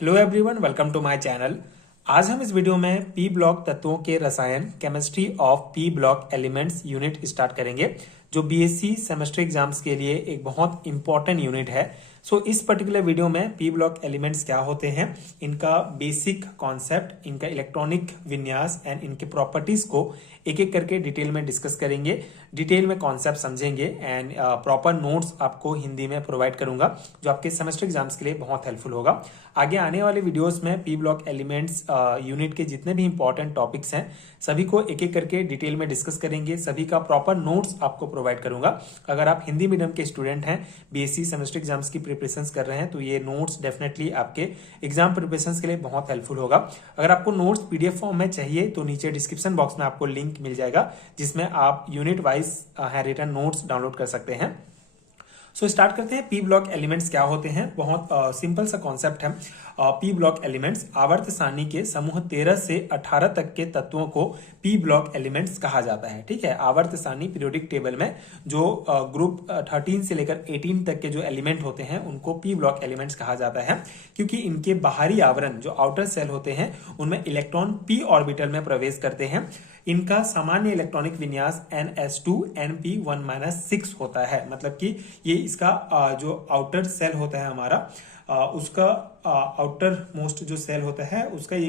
Hello everyone, welcome to my channel. आज हम इस वीडियो में पी ब्लॉक तत्वों के रसायन chemistry of P block elements unit start करेंगे, जो बीएससी सेमेस्टर एग्जाम्स के लिए एक बहुत इंपॉर्टेंट यूनिट है। इस पर्टिकुलर वीडियो में पी ब्लॉक एलिमेंट्स क्या होते हैं, इनका बेसिक कॉन्सेप्ट, इनका इलेक्ट्रॉनिक विन्यास एंड इनके प्रॉपर्टीज को एक एक करके डिटेल में डिस्कस करेंगे, डिटेल में कॉन्सेप्ट समझेंगे एंड प्रॉपर नोट्स आपको हिंदी में प्रोवाइड करूंगा, जो आपके सेमेस्टर एग्जाम्स के लिए बहुत हेल्पफुल होगा। आगे आने वाले वीडियोस में पी ब्लॉक एलिमेंट्स यूनिट के जितने भी इंपॉर्टेंट टॉपिक्स हैं सभी को एक एक करके डिटेल में डिस्कस करेंगे, सभी का प्रॉपर नोट्स आपको प्रोवाइड करूंगा। अगर आप हिंदी मीडियम के स्टूडेंट हैं, बीएससी सेमेस्टर एग्जाम्स की प्रिपरेशन कर रहे हैं, तो ये नोट्स डेफिनेटली आपके एग्जाम प्रिपरेशन के लिए बहुत हेल्पफुल होगा। अगर आपको नोट्स पीडीएफ फॉर्म में चाहिए तो नीचे डिस्क्रिप्शन बॉक्स में आपको लिंक मिल जाएगा, जिसमें आप unit wise hand notes download कर सकते हैं। स्टार्ट करते हैं। पी ब्लॉक एलिमेंट्स क्या होते हैं। बहुत सिंपल सा कॉन्सेप्ट है। पी ब्लॉक एलिमेंट्स आवर्त सारणी के समूह 13 से 18 तक के तत्वों को पी ब्लॉक एलिमेंट्स कहा जाता है। ठीक है, आवर्त सारणी पीरियोडिक टेबल में जो ग्रुप 13 से लेकर 18 तक के जो एलिमेंट होते हैं उनको पी ब्लॉक एलिमेंट्स कहा जाता है, क्योंकि इनके बाहरी आवरण जो आउटर सेल होते हैं उनमें इलेक्ट्रॉन पी ऑर्बिटल में प्रवेश करते हैं। इनका सामान्य इलेक्ट्रॉनिक विन्यास NS2 Np1-6 होता है। मतलब कि ये इसका जो आउटर सेल होता है हमारा, उसका आउटर मोस्ट जो सेल होता है उसका ये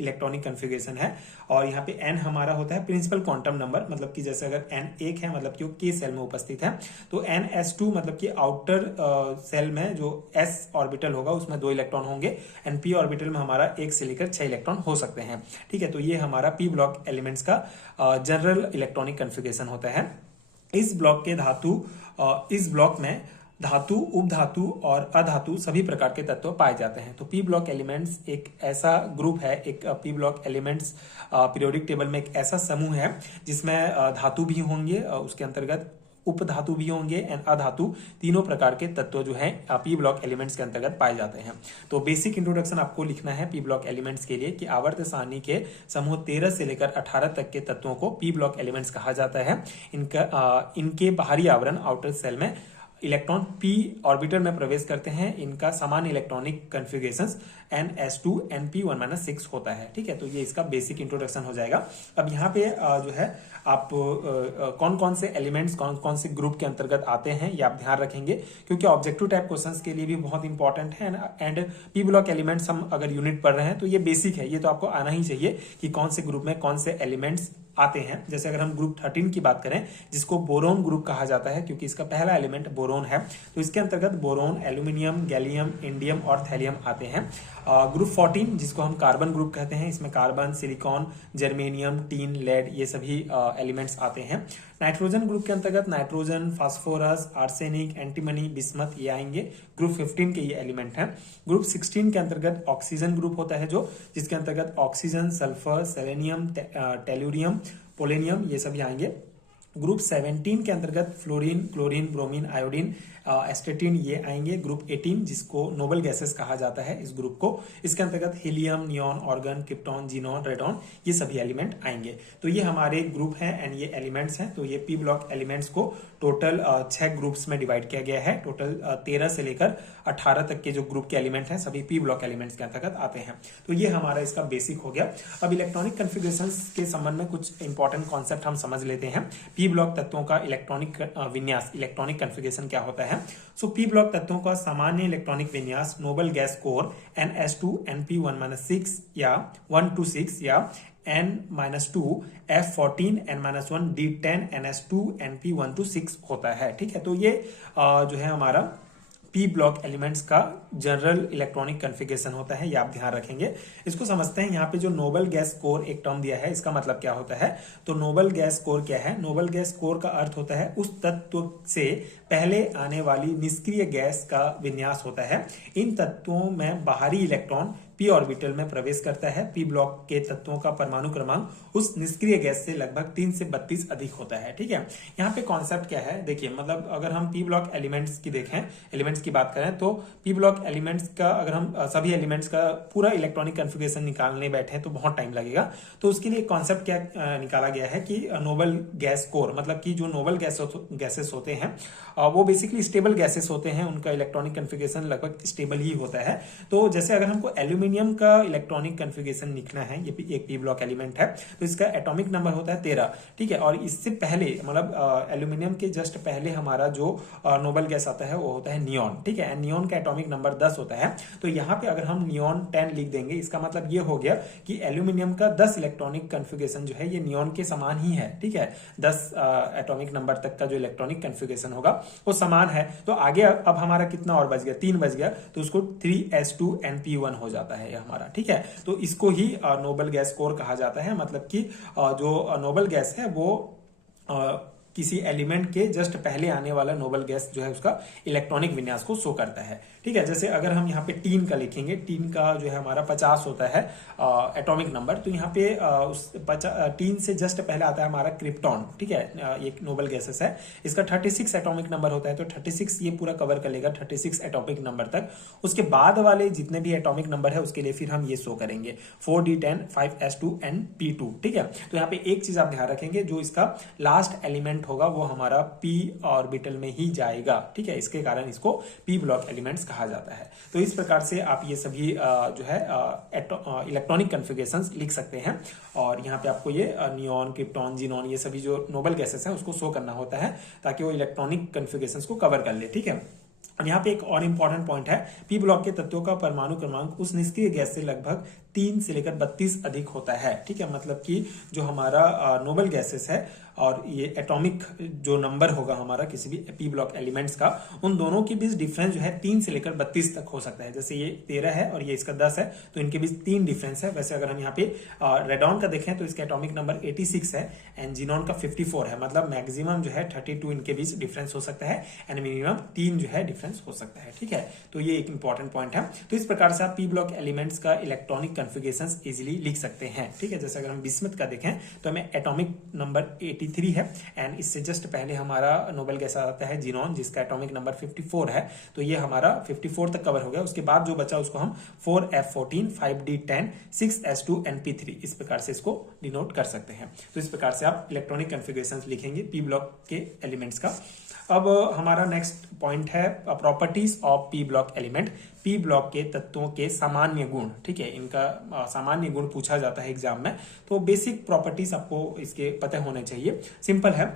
इलेक्ट्रॉनिक कॉन्फ़िगरेशन है। और यहाँ पे n हमारा होता है प्रिंसिपल क्वांटम नंबर, मतलब कि जैसे अगर n 1 है मतलब कि वो k सेल में उपस्थित है, तो NS2 मतलब कि आउटर सेल में जो s ऑर्बिटल होगा उसमें 2 इलेक्ट्रॉन होंगे, एंड p ऑर्बिटल में हमारा 1 से लेकर 6 इलेक्ट्रॉन हो सकते हैं। ठीक है, तो ये हमारा पी ब्लॉक एलिमेंट्स का जनरल इलेक्ट्रॉनिक कॉन्फ़िगरेशन होता है। इस ब्लॉक में धातु, उपधातु और अधातु सभी प्रकार के तत्व पाए जाते हैं। तो पी ब्लॉक एलिमेंट्स एक ऐसा ग्रुप है, एक P block elements periodic table में एक ऐसा समूह है जिसमें धातु भी होंगे, उसके अंतर्गत उपधातु भी होंगे एंड अधातु, तीनों प्रकार के तत्व जो है पी ब्लॉक एलिमेंट्स के अंतर्गत पाए जाते हैं। तो बेसिक इंट्रोडक्शन आपको लिखना है पी ब्लॉक एलिमेंट्स के लिए कि आवर्त सारणी के समूह 13 से लेकर 18 तक के तत्वों को पी ब्लॉक एलिमेंट्स कहा जाता है। इनके बाहरी आवरण आउटर सेल में इलेक्ट्रॉन p ऑर्बिटल में प्रवेश करते हैं। इनका सामान्य इलेक्ट्रॉनिक कॉन्फ़िगरेशन NS2 Np1-6 होता है। ठीक है, तो ये इसका बेसिक इंट्रोडक्शन हो जाएगा। अब यहाँ पे जो है आप कौन कौन से एलिमेंट्स कौन कौन से ग्रुप के अंतर्गत आते हैं ये आप ध्यान रखेंगे, क्योंकि ऑब्जेक्टिव टाइप क्वेश्चंस के लिए भी बहुत इंपॉर्टेंट है। एंड पी ब्लॉक एलिमेंट्स हम अगर यूनिट पढ़ रहे हैं तो ये बेसिक है, ये तो आपको आना ही चाहिए कि कौन से ग्रुप में कौन से एलिमेंट्स आते हैं। जैसे अगर हम ग्रुप 13 की बात करें, जिसको बोरोन ग्रुप कहा जाता है क्योंकि इसका पहला एलिमेंट बोरोन है, तो इसके अंतर्गत बोरोन, एल्यूमिनियम, गैलियम, इंडियम और थैलियम आते हैं। ग्रुप 14 जिसको हम कार्बन ग्रुप कहते हैं, इसमें carbon, silicon, germanium, tin, lead ये सभी एलिमेंट्स आते हैं। नाइट्रोजन ग्रुप के अंतर्गत nitrogen, phosphorus, arsenic, antimony, bismuth ये आएंगे। ग्रुप 15 के ये एलिमेंट हैं। ग्रुप 16 के अंतर्गत ऑक्सीजन ग्रुप होता है, जो जिसके अंतर्गत oxygen, sulphur, selenium, tellurium, polonium ये सभी आएंगे। ग्रुप 17 के अंतर्गत फ्लोरीन, क्लोरीन, ब्रोमीन, आयोडीन, एस्टेटिन ये आएंगे। ग्रुप 18 जिसको नोबल गैसेस कहा जाता है इस ग्रुप को, इसके अंतर्गत helium, neon, organ, krypton, xenon, radon ये सभी एलिमेंट आएंगे। तो ये हमारे ग्रुप हैं एंड ये एलिमेंट्स हैं। तो ये पी ब्लॉक एलिमेंट्स को टोटल 6 ग्रुप्स में डिवाइड किया गया है। टोटल 13 से लेकर 18 तक के जो ग्रुप के एलिमेंट हैं सभी पी ब्लॉक एलिमेंट्स के अंतर्गत आते हैं। तो ये हमारा इसका बेसिक हो गया। अब इलेक्ट्रॉनिक कॉन्फ़िगरेशन के संबंध में कुछ इंपॉर्टेंट कॉन्सेप्ट हम समझ लेते हैं। पी ब्लॉक तत्वों का इलेक्ट्रॉनिक विन्यास, इलेक्ट्रॉनिक कॉन्फ़िगरेशन क्या होता है। पी ब्लॉक तत्वों का सामान्य इलेक्ट्रॉनिक विन्यास noble gas core NS2 Np1-6 या 1-6 या N-2 F14 N-1 D10 NS2 Np1-6 होता है। ठीक है, तो ये जो है हमारा पी ब्लॉक एलिमेंट्स का जनरल इलेक्ट्रॉनिक कॉन्फ़िगरेशन होता है, ये आप ध्यान रखेंगे। इसको समझते हैं। यहाँ पे जो नोबल गैस कोर एक टर्म दिया है, इसका मतलब क्या होता है। तो नोबल गैस कोर क्या है। नोबल गैस कोर का अर्थ होता है उस तत्व से पहले आने वाली निष्क्रिय गैस का विन्यास होता है। इन तत्वों में बाहरी इलेक्ट्रॉन पी ऑर्बिटल में प्रवेश करता है। पी ब्लॉक के तत्वों का परमाणु क्रमांक उस निष्क्रिय गैस से लगभग 3 से 32 अधिक होता है। ठीक है, यहाँ पे कॉन्सेप्ट क्या है देखिए, मतलब अगर हम पी ब्लॉक एलिमेंट्स की देखें, एलिमेंट्स की बात करें तो पी ब्लॉक एलिमेंट्स का अगर हम सभी एलिमेंट्स का पूरा इलेक्ट्रॉनिक कन्फिगरेशन निकालने बैठे तो बहुत टाइम लगेगा। तो उसके लिए कॉन्सेप्ट क्या निकाला गया है कि नोबल गैस कोर, मतलब कि जो नोबल गैसेस होते हैं वो बेसिकली स्टेबल गैसेस होते हैं, उनका इलेक्ट्रॉनिक कन्फिगरेशन लगभग स्टेबल ही होता है। तो जैसे अगर हमको एल्यूमिनियम का इलेक्ट्रॉनिक कन्फिगरेशन लिखना है, ये एक पी ब्लॉक एलिमेंट है, तो इसका एटॉमिक नंबर होता है 13। ठीक है, और इससे पहले मतलब एल्यूमिनियम के जस्ट पहले हमारा जो नोबल गैस आता है वो होता है नियॉन। ठीक है, नियॉन का एटॉमिक नंबर 10 होता है। तो यहाँ पे अगर हम नियॉन 10 लिख देंगे, इसका मतलब ये हो गया कि एल्यूमिनियम का 10 इलेक्ट्रॉनिक कन्फिगरेशन जो है ये नियॉन के समान ही है। ठीक है, 10 एटॉमिक नंबर तक का जो इलेक्ट्रॉनिक कन्फिगरेशन होगा वो समान है। तो आगे अब हमारा कितना और बच गया, 3 बच गया, तो उसको 3s2np1 हो जाता है ये हमारा। ठीक है, तो इसको ही नोबल गैस कोर कहा जाता है, मतलब कि जो नोबल गैस है वो किसी एलिमेंट के जस्ट पहले आने वाला नोबल गैस जो है उसका इलेक्ट्रॉनिक विन्यास को शो करता है। ठीक है, जैसे अगर हम यहाँ पे टीन का लिखेंगे, टीन का जो है हमारा 50 होता है एटॉमिक नंबर, तो यहाँ पे उस टीन से जस्ट पहले आता है हमारा क्रिप्टॉन। ठीक है, एक नोबल गैसेस है, इसका 36 एटॉमिक नंबर होता है, तो 36 ये पूरा कवर कर लेगा 36 एटॉमिक नंबर तक। उसके बाद वाले जितने भी एटॉमिक नंबर है उसके लिए फिर हम ये शो करेंगे 4d10 5s2np2। ठीक है, तो यहाँ पे एक चीज आप ध्यान रखेंगे, जो इसका लास्ट एलिमेंट होगा वो हमारा पी ऑर्बिटल में ही जाएगा। ठीक है, इसके कारण इसको पी ब्लॉक एलिमेंट्स कहा जाता है। तो इस प्रकार से आप ये सभी जो है इलेक्ट्रॉनिक कन्फिगरेशंस लिख सकते हैं। और यहाँ पे आपको ये नियॉन, क्रिप्टॉन, जीनॉन, ये सभी जो नोबल गैसेस हैं उसको शो करना होता है ताकि वो इलेक्ट्रॉनिक कन्फिगरेशंस को कवर कर ले। ठीक है, अब यहाँ पे एक और इंपॉर्टेंट पॉइंट है, पी ब्लॉक के तत्वों का परमाणु क्रमांक उस निष्क्रिय गैस से लगभग 3 से लेकर 32 अधिक होता है। ठीक है, मतलब कि जो हमारा नोबल गैसेस है और ये एटॉमिक जो नंबर होगा हमारा किसी भी पी ब्लॉक एलिमेंट्स का, उन दोनों के बीच डिफरेंस जो है 3 से लेकर 32 तक हो सकता है। जैसे ये 13 है और ये इसका 10 है, तो इनके बीच 3 डिफरेंस है। वैसे अगर हम यहाँ पे रेडॉन का देखें तो इसका एटॉमिक नंबर 86 है एंड जीनॉन का 54 है, मतलब मैक्सिमम जो है 32 इनके बीच डिफरेंस हो सकता है एंड मिनिमम 3 जो है डिफरेंस हो सकता है। ठीक है, तो ये एक इंपॉर्टेंट पॉइंट है। तो इस प्रकार से आप पी ब्लॉक एलिमेंट्स का इलेक्ट्रॉनिक कन्फिगरेशंस इजीली लिख सकते हैं। ठीक है, जैसे अगर हम बिस्मथ का देखें तो हमें एटॉमिक नंबर 83 है एंड इससे जस्ट पहले हमारा नोबल गैस आता है जीनॉन, जिसका एटॉमिक नंबर 54 है। तो ये हमारा 54 तक कवर हो गया। उसके बाद जो बचा उसको हम 4f14 5d10 6s2np3 इस प्रकार से इसको डिनोट कर सकते हैं। तो इस प्रकार से आप इलेक्ट्रॉनिक कन्फिगरेशंस लिखेंगे पी ब्लॉक के एलिमेंट्स का। अब हमारा नेक्स्ट पॉइंट है properties of P block element, P block के तत्वों के सामान्य गुण। ठीक है, इनका सामान्य गुण पूछा जाता है एग्जाम में, तो बेसिक प्रॉपर्टीज आपको इसके पता होने चाहिए। सिंपल है,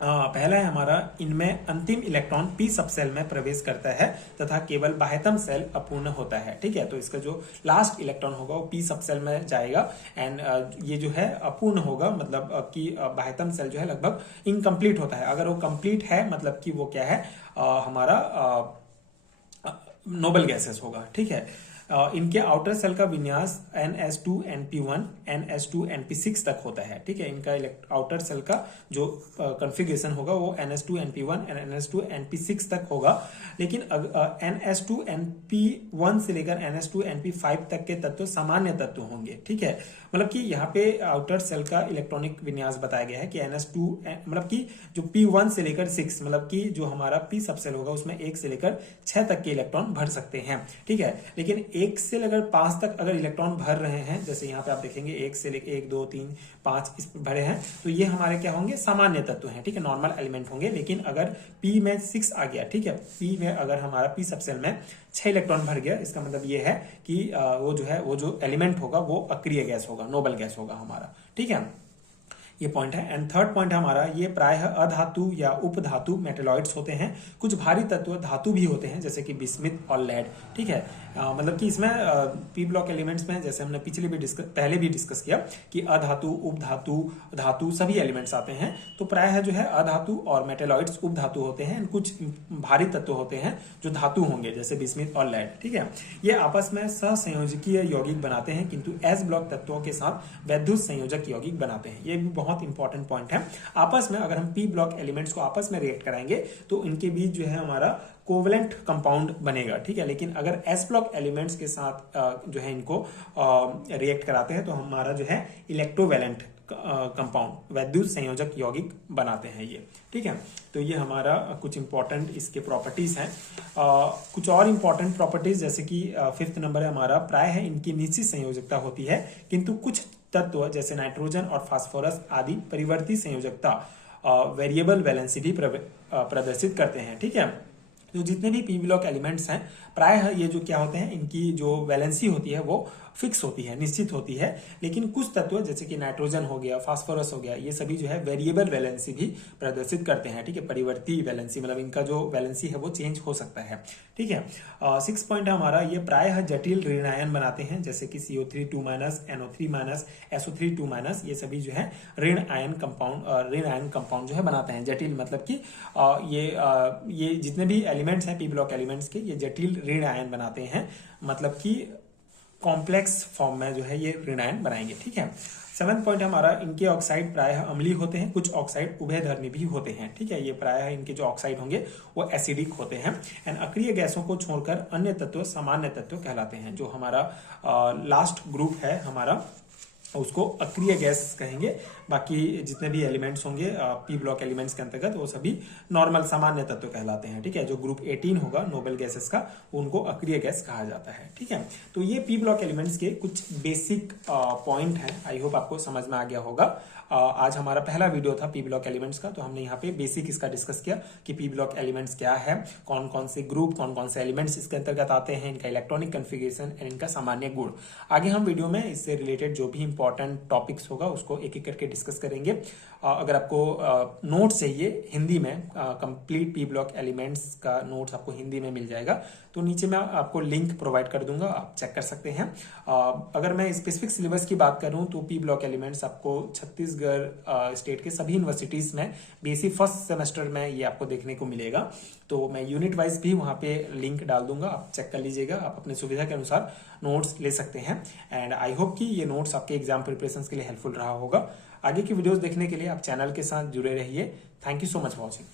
पहला है हमारा, इनमें अंतिम इलेक्ट्रॉन पी सबसेल में प्रवेश करता है तथा केवल बाह्यतम सेल अपूर्ण होता है। ठीक है, तो इसका जो लास्ट इलेक्ट्रॉन होगा वो पी सबसेल में जाएगा एंड ये जो है अपूर्ण होगा, मतलब कि बाह्यतम सेल जो है लगभग इनकम्प्लीट होता है। अगर वो कंप्लीट है मतलब कि वो क्या है, हमारा नोबल गैसेस होगा। ठीक है, इनके आउटर सेल का विन्यास ns2np1 ns2np6 तक होता है। ठीक है, इनका आउटर सेल का जो कॉन्फ़िगरेशन होगा वो ns2np1 ns2np6 तक होगा। लेकिन ns2np1 से लेकर ns2np5 तक के तत्व सामान्य तत्व होंगे। ठीक है, मतलब कि यहाँ पे आउटर सेल का इलेक्ट्रॉनिक विन्यास बताया गया है कि ns2 मतलब कि जो p1 से लेकर 6, मतलब कि जो हमारा p सबसेल होगा उसमें 1 से लेकर 6 तक के इलेक्ट्रॉन भर सकते हैं। ठीक है, लेकिन 1 से लेकर 5 तक अगर इलेक्ट्रॉन भर रहे हैं, जैसे यहाँ पे आप देखेंगे 1 से लेकर 1 2 3 5 इस भरे हैं, तो ये हमारे क्या होंगे, सामान्य तत्व हैं। ठीक है, नॉर्मल एलिमेंट होंगे। लेकिन अगर p में 6 आ गया, ठीक है, p में अगर हमारा p सबसेल में 6 इलेक्ट्रॉन भर गया, इसका मतलब ये है कि वो जो है वो जो एलिमेंट होगा वो अक्रिय गैस होगा, नोबल गैस होगा हमारा। ठीक है, ये पॉइंट है। एंड थर्ड पॉइंट है हमारा, ये प्रायः अधातु या उपधातु मेटेलॉइड्स होते हैं। कुछ भारी तत्व धातु भी होते हैं जैसे कि बिस्मिथ और लेड। ठीक है, मतलब कि इसमें पी ब्लॉक एलिमेंट्स में जैसे हमने पहले भी डिस्कस किया कि अधातु, उपधातु, धातु सभी एलिमेंट्स आते हैं। तो प्रायः जो है अधातु और मेटेलॉइड्स उपधातु होते हैं। कुछ भारी तत्व होते हैं जो धातु होंगे जैसे बिस्मिथ और लेड। ठीक है, ये आपस में सहसंयोजकीय यौगिक बनाते हैं किंतु एस ब्लॉक तत्वों के साथ वैद्युत संयोजक यौगिक बनाते हैं। ये भी बहुत बहुत इंपॉर्टेंट पॉइंट है। आपस में अगर हम पी ब्लॉक एलिमेंट्स को आपस में रिएक्ट कराएंगे तो इनके बीच जो है हमारा कोवलेंट कंपाउंड बनेगा, ठीक है। लेकिन अगर एस ब्लॉक एलिमेंट्स के साथ जो है इनको रिएक्ट कराते हैं तो हमारा जो है इलेक्ट्रोवैलेंट कंपाउंड, वैद्युत संयोजक यौगिक बनाते हैं ये, ठीक है। तो ये हमारा कुछ इंपॉर्टेंट इसके प्रॉपर्टीज हैं। कुछ और इंपॉर्टेंट प्रॉपर्टीज जैसे कि 5th नंबर है हमारा, प्राय है इनकी निश्चित संयोजकता होती है, किंतु कुछ तत्व जैसे नाइट्रोजन और फास्फोरस आदि परिवर्ती संयोजकता वेरिएबल वैलेंसी भी प्रदर्शित करते हैं, ठीक है। तो जितने भी पी ब्लॉक एलिमेंट्स हैं प्रायः ये जो क्या होते हैं, इनकी जो वैलेंसी होती है वो फिक्स होती है, निश्चित होती है। लेकिन कुछ तत्व जैसे कि नाइट्रोजन हो गया, फास्फोरस हो गया, ये सभी जो है वेरिएबल वैलेंसी भी प्रदर्शित करते हैं, ठीक है। परिवर्ती वैलेंसी मतलब इनका जो वैलेंसी है वो चेंज हो सकता है, ठीक है। 6 पॉइंट है हमारा, ये प्रायः जटिल ऋण आयन बनाते हैं जैसे कि CO3 NO3 SO3 ये सभी जो है ऋण आयन कंपाउंड जो है बनाते हैं। जटिल मतलब कि ये जितने भी एलिमेंट्स हैं पी ब्लॉक एलिमेंट्स के, ये जटिल ऋण आयन बनाते हैं, मतलब कि कॉम्प्लेक्स फॉर्म में जो है ये ऋण आयन बनाएंगे, ठीक है। 7th पॉइंट हमारा, इनके ऑक्साइड प्रायः अम्लीय होते हैं, कुछ ऑक्साइड उभयधर्मी भी होते हैं, ठीक है। ये प्रायः इनके जो ऑक्साइड होंगे वो एसिडिक होते हैं। एंड अक्रिय गैसों को छोड़कर अन्य तत्व सामान्य तत्व कहलाते हैं। जो हमारा लास्ट ग्रुप है हमारा उसको अक्रिय गैस कहेंगे। बाकी जितने भी एलिमेंट्स होंगे पी ब्लॉक एलिमेंट्स के अंतर्गत वो सभी नॉर्मल सामान्य तत्व कहलाते हैं, ठीक है। जो ग्रुप 18 होगा नोबल गैसेस का उनको अक्रिय गैस कहा जाता है, ठीक है। तो ये पी ब्लॉक एलिमेंट्स के कुछ बेसिक पॉइंट हैं। आई होप आपको समझ में आ गया होगा। आज हमारा पहला वीडियो था पी ब्लॉक एलिमेंट्स का, तो हमने यहाँ पे बेसिक इसका डिस्कस किया कि पी ब्लॉक एलिमेंट्स क्या है, कौन कौन से ग्रुप, कौन कौन से एलिमेंट्स इसके अंतर्गत आते हैं, इनका इलेक्ट्रॉनिक कन्फिगरेशन एंड इनका सामान्य गुण। आगे हम वीडियो में इससे रिलेटेड जो भी इंपॉर्टेंट टॉपिक्स होगा उसको एक एक करके डिस्कस करेंगे। अगर आपको नोट चाहिए हिंदी में, कंप्लीट पी ब्लॉक एलिमेंट्स का नोट्स आपको हिंदी में मिल जाएगा, तो नीचे मैं आपको लिंक प्रोवाइड कर दूंगा, आप चेक कर सकते हैं। अगर मैं स्पेसिफिक सिलेबस की बात करूं तो पी ब्लॉक एलिमेंट्स आपको छत्तीसगढ़ स्टेट के सभी यूनिवर्सिटीज में बीएससी फर्स्ट सेमेस्टर में ये आपको देखने को मिलेगा। तो मैं यूनिट वाइज भी वहां पे लिंक डाल दूंगा, आप चेक कर लीजिएगा, आप अपने सुविधा के अनुसार नोट्स ले सकते हैं। एंड आई होप कि ये नोट्स आपके एग्जाम प्रिपरेशन के लिए हेल्पफुल रहा होगा। आगे की वीडियोस देखने के लिए आप चैनल के साथ जुड़े रहिए। Thank you so much for watching.